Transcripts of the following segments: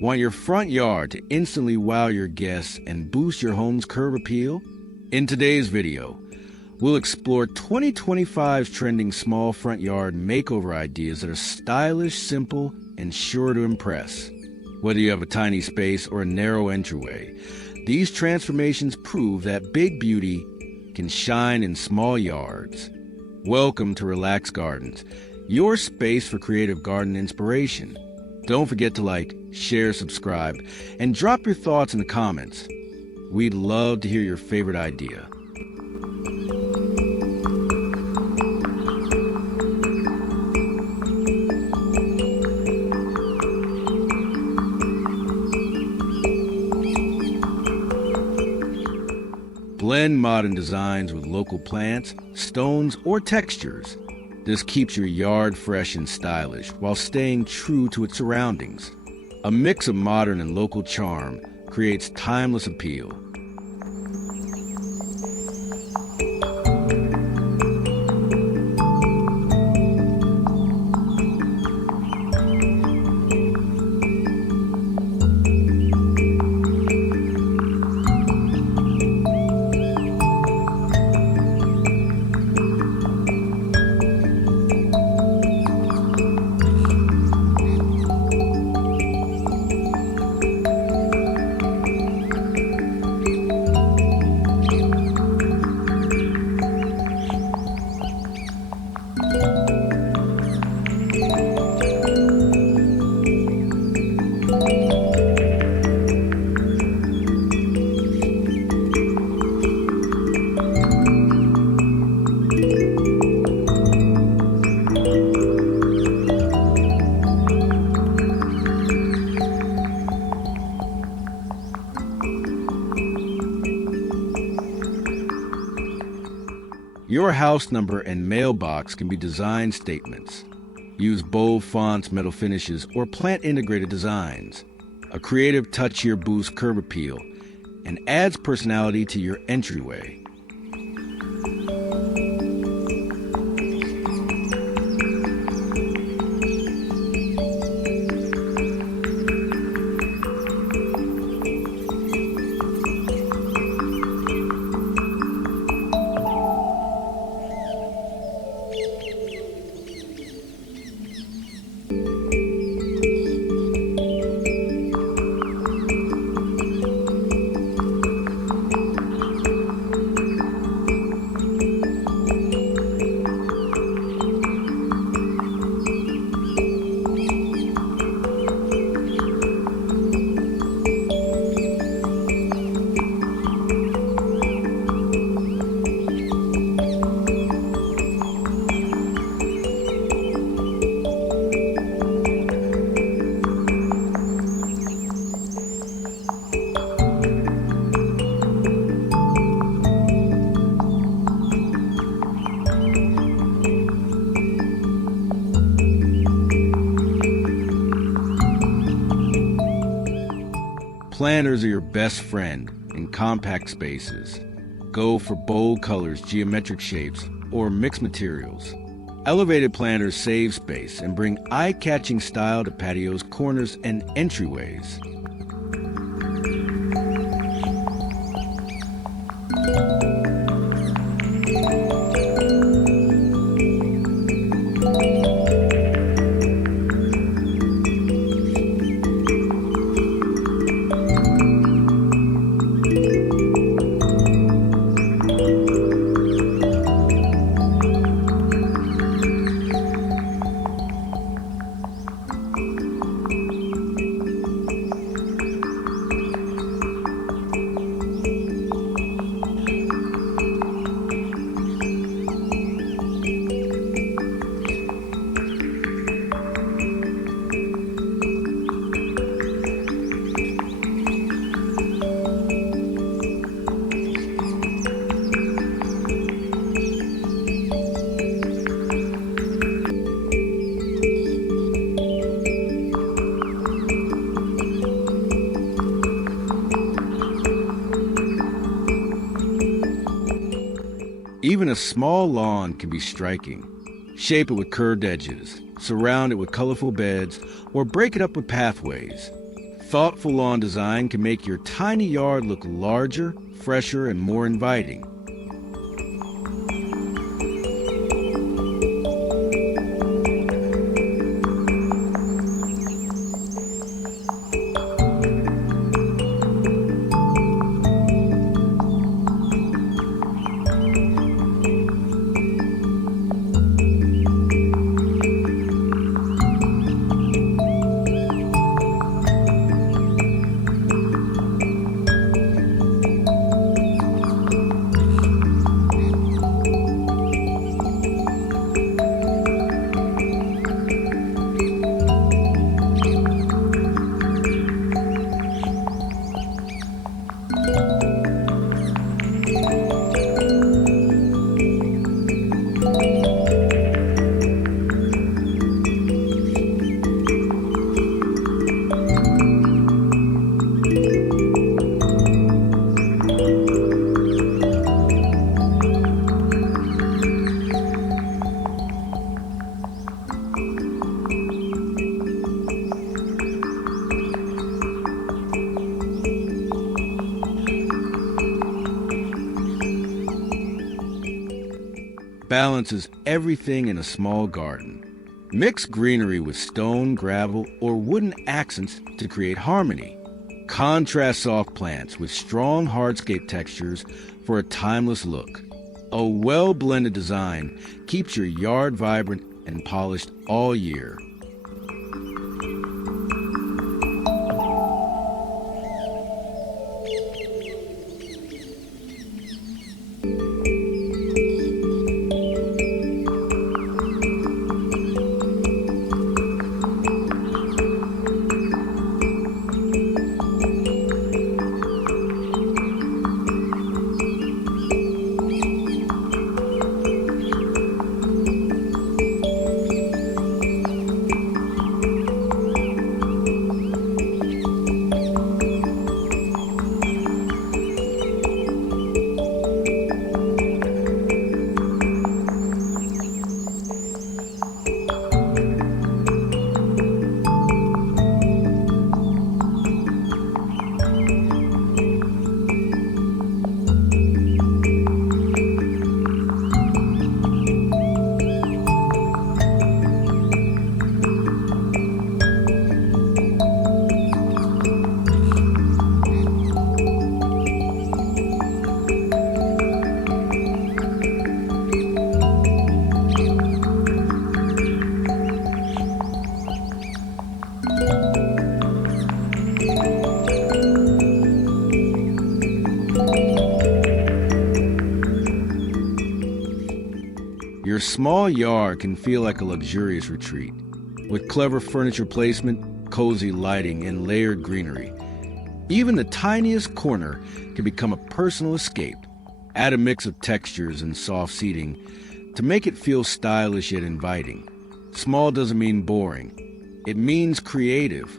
Want your front yard to instantly wow your guests and boost your home's curb appeal? In today's video, we'll explore 2025's trending small front yard makeover ideas that are stylish, simple, and sure to impress. Whether you have a tiny space or a narrow entryway, these transformations prove that big beauty can shine in small yards. Welcome to Relax Gardens, your space for creative garden inspiration. Don't forget to like, share, subscribe, and drop your thoughts in the comments. We'd love to hear your favorite idea. Blend modern designs with local plants, stones, or textures. This keeps your yard fresh and stylish while staying true to its surroundings. A mix of modern and local charm creates timeless appeal. Your house number and mailbox can be design statements. Use bold fonts, metal finishes, or plant-integrated designs. A creative touch here boosts curb appeal and adds personality to your entryway. Planters are your best friend in compact spaces. Go for bold colors, geometric shapes, or mixed materials. Elevated planters save space and bring eye-catching style to patios, corners, and entryways. Even a small lawn can be striking. Shape it with curved edges, surround it with colorful beds, or break it up with pathways. Thoughtful lawn design can make your tiny yard look larger, fresher, and more inviting. Balance is everything in a small garden. Mix greenery with stone, gravel, or wooden accents to create harmony. Contrast soft plants with strong hardscape textures for a timeless look. A well-blended design keeps your yard vibrant and polished all year. Your small yard can feel like a luxurious retreat, with clever furniture placement, cozy lighting, and layered greenery. Even the tiniest corner can become a personal escape. Add a mix of textures and soft seating to make it feel stylish yet inviting. Small doesn't mean boring. It means creative.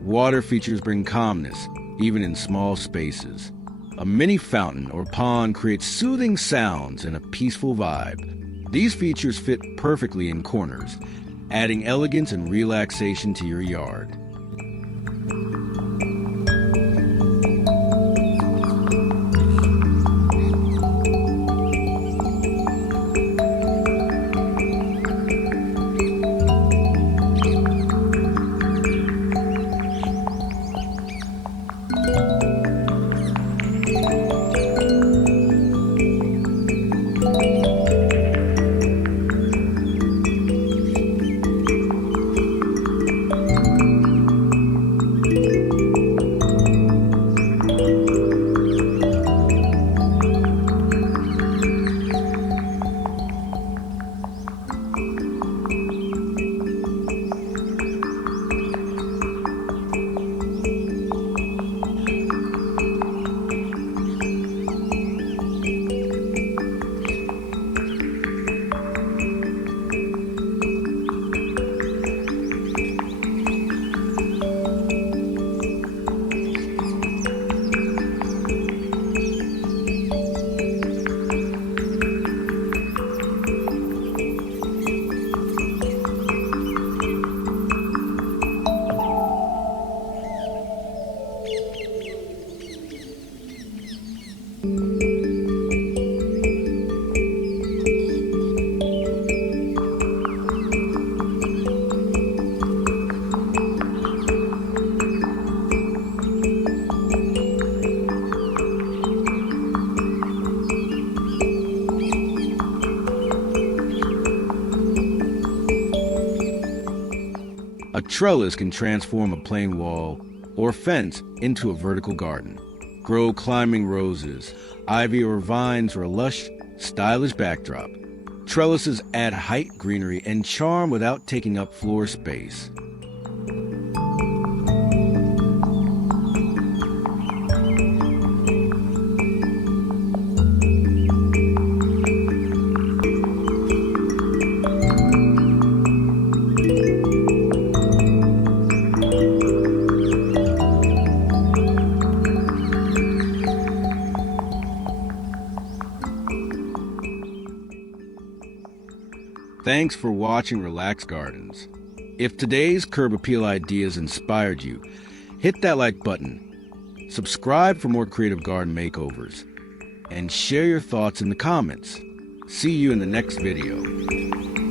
Water features bring calmness, even in small spaces. A mini fountain or pond creates soothing sounds and a peaceful vibe. These features fit perfectly in corners, adding elegance and relaxation to your yard. trellis can transform a plain wall or fence into a vertical garden. Grow climbing roses, ivy or vines for a lush, stylish backdrop. Trellises add height, greenery, and charm without taking up floor space. Thanks for watching Relax Gardens. If today's curb appeal ideas inspired you, hit that like button, subscribe for more creative garden makeovers, and share your thoughts in the comments. See you in the next video.